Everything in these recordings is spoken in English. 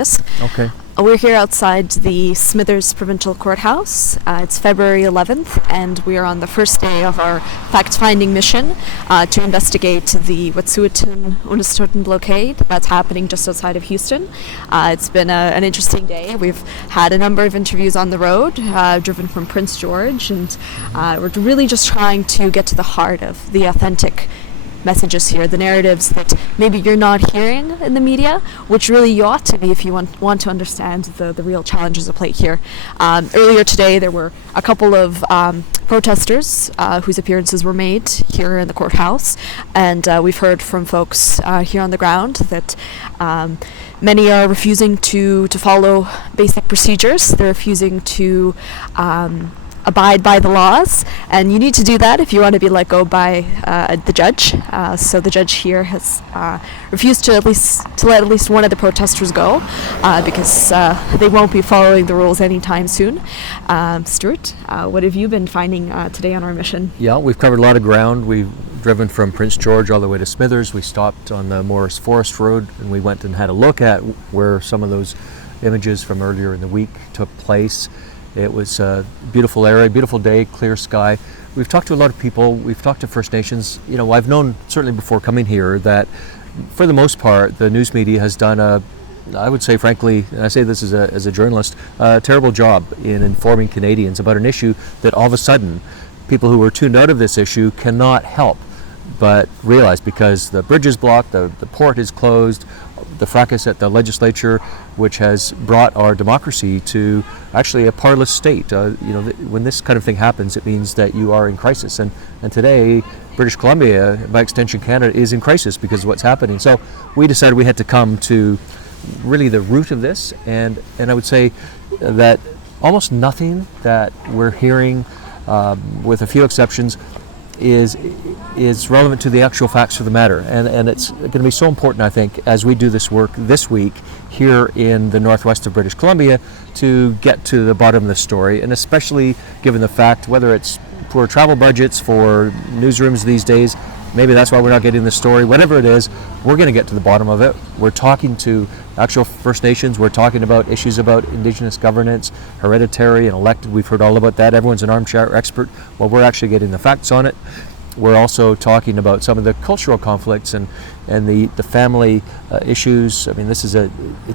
Okay. We're here outside the Smithers Provincial Courthouse. It's February 11th, and we are on the first day of our fact-finding mission to investigate the Unist'ot'en blockade that's happening just outside of Houston. It's been an interesting day. We've had a number of interviews on the road, driven from Prince George, and we're really just trying to get to the heart of the authentic messages here, the narratives that maybe you're not hearing in the media, which really you ought to be if you want to understand the real challenges at play here. Earlier today there were a couple of protesters whose appearances were made here in the courthouse, and we've heard from folks here on the ground that many are refusing to follow basic procedures. They're refusing to abide by the laws, and you need to do that if you want to be let go by the judge. So the judge here has refused to let at least one of the protesters go because they won't be following the rules anytime soon. Stewart, what have you been finding today on our mission? Yeah, we've covered a lot of ground. We've driven from Prince George all the way to Smithers. We stopped on the Morris Forest Road, and we went and had a look at where some of those images from earlier in the week took place. It was a beautiful area, beautiful day, clear sky. We've talked to a lot of people. We've talked to First Nations. You know, I've known certainly before coming here that for the most part, the news media has done I would say frankly, and I say this as a journalist, a terrible job in informing Canadians about an issue that all of a sudden people who are tuned out of this issue cannot help but realize, because the bridge is blocked, the port is closed, the fracas at the legislature, which has brought our democracy to actually a parlous state. When this kind of thing happens, it means that you are in crisis. And today, British Columbia, by extension Canada, is in crisis because of what's happening. So we decided we had to come to really the root of this. And I would say that almost nothing that we're hearing, with a few exceptions, is relevant to the actual facts of the matter, and it's going to be so important, I think, as we do this work this week here in the northwest of British Columbia, to get to the bottom of the story, and especially given the fact, whether it's poor travel budgets for newsrooms these days, maybe that's why we're not getting the story, whatever it is, we're going to get to the bottom of it. We're talking to actual First Nations, we're talking about issues about Indigenous governance, hereditary and elected. We've heard all about that. Everyone's an armchair expert. Well, we're actually getting the facts on it. We're also talking about some of the cultural conflicts and the family issues. I mean, it's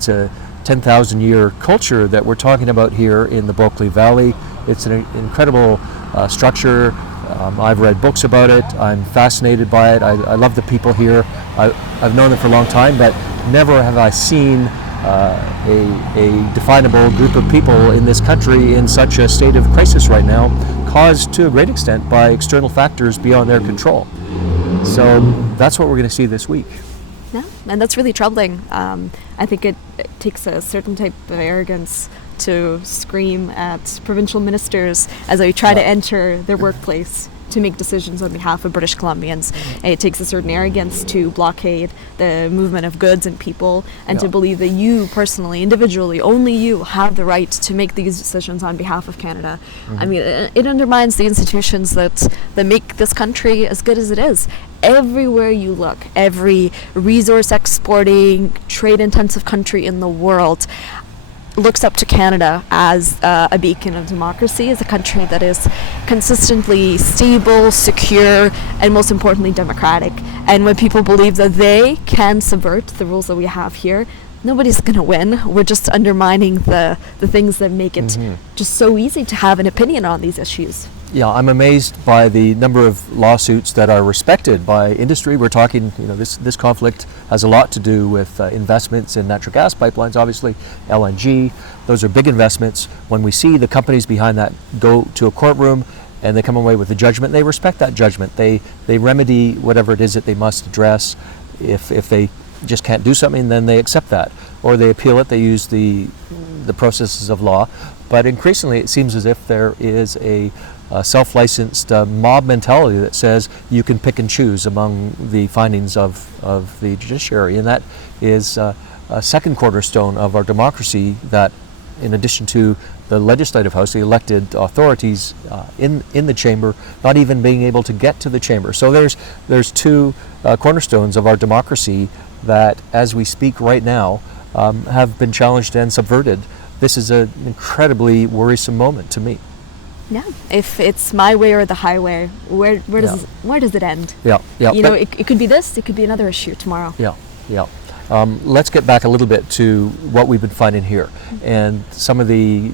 a 10,000 year culture that we're talking about here in the Blockade Valley. It's an incredible structure. I've read books about it. I'm fascinated by it. I love the people here. I've known them for a long time, but never have I seen a definable group of people in this country in such a state of crisis right now, caused to a great extent by external factors beyond their control. So that's what we're going to see this week. Yeah, and that's really troubling. I think it takes a certain type of arrogance to scream at provincial ministers as they try to enter their workplace to make decisions on behalf of British Columbians. It takes a certain arrogance to blockade the movement of goods and people, and to believe that you personally, individually, only you have the right to make these decisions on behalf of Canada. Mm-hmm. I mean, it undermines the institutions that make this country as good as it is. Everywhere you look, every resource exporting, trade intensive country in the world looks up to Canada as a beacon of democracy, as a country that is consistently stable, secure, and most importantly democratic. And when people believe that they can subvert the rules that we have here, nobody's going to win. We're just undermining the things that make it just so easy to have an opinion on these issues. Yeah, I'm amazed by the number of lawsuits that are respected by industry. We're talking, this conflict has a lot to do with investments in natural gas pipelines, obviously, LNG. Those are big investments. When we see the companies behind that go to a courtroom and they come away with a judgment, they respect that judgment. They remedy whatever it is that they must address. If they just can't do something, then they accept that, or they appeal it. They use the processes of law. But increasingly, it seems as if there is a self-licensed mob mentality that says you can pick and choose among the findings of the judiciary, and that is a second cornerstone of our democracy, that in addition to the legislative house, the elected authorities in the chamber, not even being able to get to the chamber. So there's two cornerstones of our democracy that, as we speak right now, have been challenged and subverted. This is an incredibly worrisome moment to me. Yeah, if it's my way or the highway, where does it end? Yeah, yeah. You know, it could be this, it could be another issue tomorrow. Yeah, yeah. Let's get back a little bit to what we've been finding here and some of the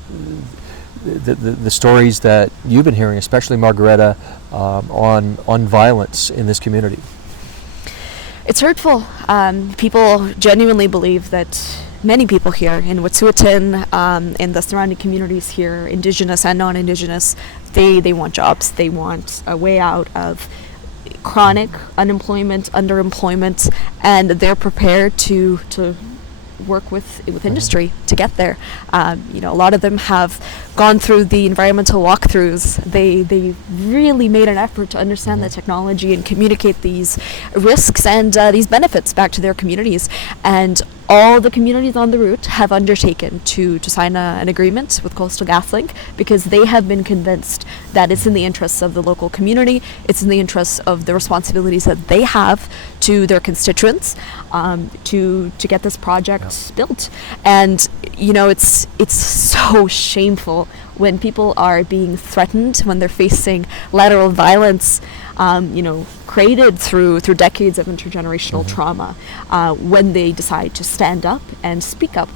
stories that you've been hearing, especially Margareta, on violence in this community. It's hurtful. People genuinely believe that many people here in Wet'suwet'en, in the surrounding communities here, Indigenous and non-Indigenous, they want jobs. They want a way out of chronic unemployment, underemployment, and they're prepared to work with industry to get there. A lot of them have gone through the environmental walkthroughs. They really made an effort to understand the technology and communicate these risks and these benefits back to their communities. And all the communities on the route have undertaken to sign an agreement with Coastal GasLink because they have been convinced that it's in the interests of the local community, it's in the interests of the responsibilities that they have to their constituents to get this project built. And it's so shameful when people are being threatened, when they're facing lateral violence, created through decades of intergenerational trauma, when they decide to stand up and speak up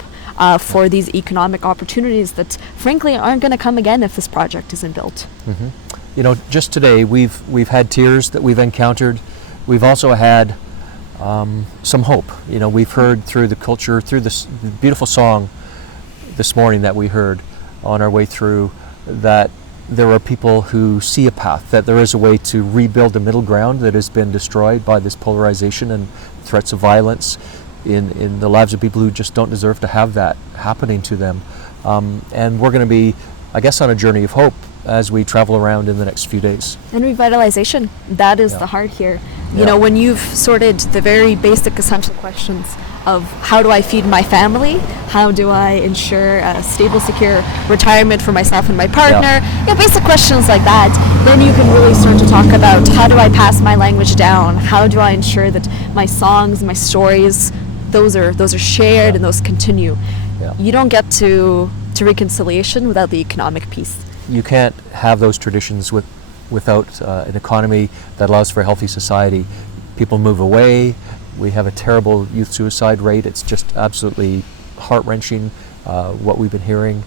for these economic opportunities that frankly aren't going to come again if this project isn't built. Just today we've had tears that we've encountered. We've also had some hope. We've heard through the culture, through this beautiful song this morning that we heard on our way through, that there are people who see a path, that there is a way to rebuild a middle ground that has been destroyed by this polarization and threats of violence in the lives of people who just don't deserve to have that happening to them. And we're going to be, I guess, on a journey of hope as we travel around in the next few days. And revitalization, that is the heart here. When you've sorted the very basic essential questions of how do I feed my family, how do I ensure a stable, secure retirement for myself and my partner, basic questions like that, then you can really start to talk about how do I pass my language down, how do I ensure that my songs, my stories, those are shared and those continue. You don't get to reconciliation without the economic piece. You can't have those traditions without an economy that allows for a healthy society. People move away. We have a terrible youth suicide rate. It's just absolutely heart-wrenching what we've been hearing.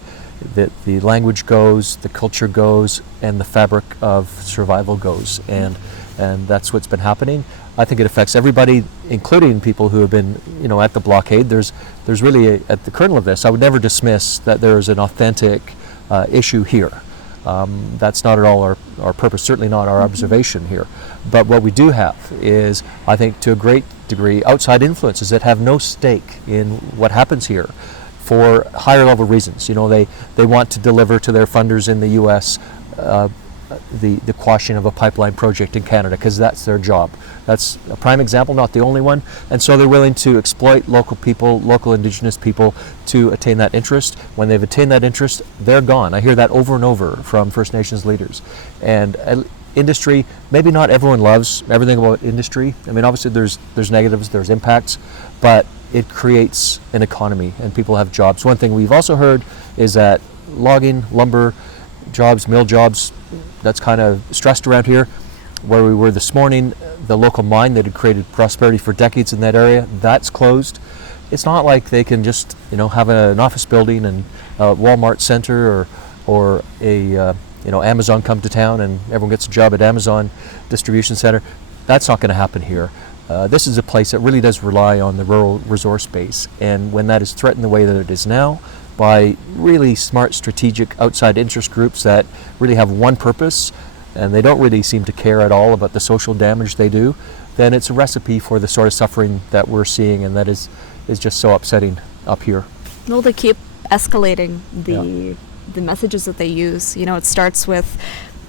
That the language goes, the culture goes, and the fabric of survival goes, and that's what's been happening. I think it affects everybody, including people who have been, at the blockade. There's really at the kernel of this, I would never dismiss that there is an authentic issue here. That's not at all our purpose, certainly not our observation here. But what we do have is, I think, to a great degree, outside influences that have no stake in what happens here for higher level reasons. They want to deliver to their funders in the U.S. The quashing of a pipeline project in Canada because that's their job. That's a prime example, not the only one. And so they're willing to exploit local people, local Indigenous people, to attain that interest. When they've attained that interest, they're gone. I hear that over and over from First Nations leaders. And industry, maybe not everyone loves everything about industry. I mean, obviously there's negatives, there's impacts, but it creates an economy and people have jobs. One thing we've also heard is that logging, lumber jobs, mill jobs, that's kind of stressed around here. Where we were this morning, the local mine that had created prosperity for decades in that area, that's closed. It's not like they can just, have an office building and a Walmart center or a Amazon come to town and everyone gets a job at Amazon distribution center. That's not going to happen here. This is a place that really does rely on the rural resource base, and when that is threatened the way that it is now by really smart strategic outside interest groups that really have one purpose and they don't really seem to care at all about the social damage they do, then it's a recipe for the sort of suffering that we're seeing, and that is just so upsetting up here. Well, they keep escalating the messages that they use. It starts with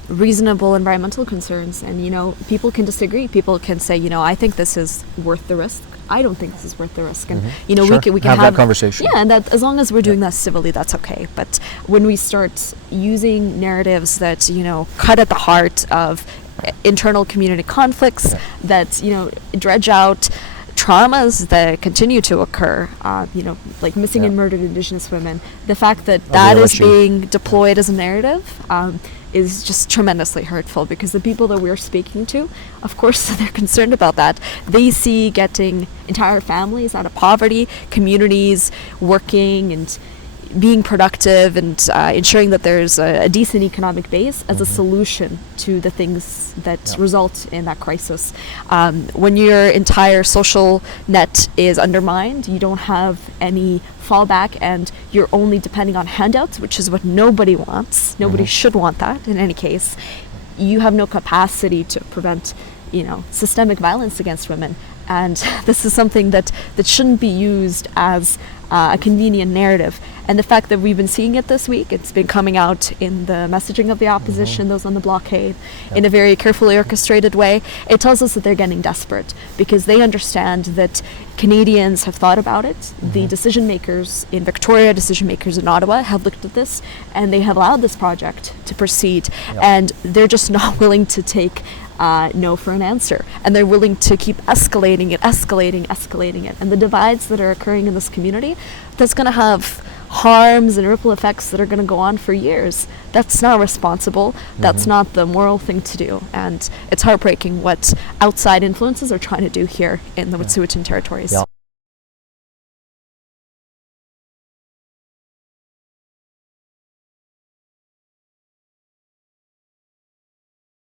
reasonable environmental concerns, and people can disagree. People can say, I think this is worth the risk. I don't think this is worth the risk, and Sure. we can have that conversation. Yeah, and that as long as we're doing that civilly, that's okay. But when we start using narratives that cut at the heart of internal community conflicts, that dredge out traumas that continue to occur, like missing and murdered Indigenous women, the fact that that is being deployed as a narrative is just tremendously hurtful, because the people that we're speaking to, of course, they're concerned about that. They see getting entire families out of poverty, communities working and being productive and ensuring that there's a decent economic base as a solution to the things that result in that crisis. When your entire social net is undermined, you don't have any fallback, and you're only depending on handouts, which is what nobody wants. Nobody should want that in any case. You have no capacity to prevent, systemic violence against women. And this is something that shouldn't be used as a convenient narrative. And the fact that we've been seeing it this week, it's been coming out in the messaging of the opposition, those on the blockade, in a very carefully orchestrated way. It tells us that they're getting desperate, because they understand that Canadians have thought about it. The decision makers in Victoria, decision makers in Ottawa have looked at this, and they have allowed this project to proceed. And they're just not willing to take no for an answer, and they're willing to keep escalating it. And the divides that are occurring in this community, that's going to have harms and ripple effects that are going to go on for years. That's not responsible. That's not the moral thing to do. And it's heartbreaking what outside influences are trying to do here in the Wet'suwet'en territories.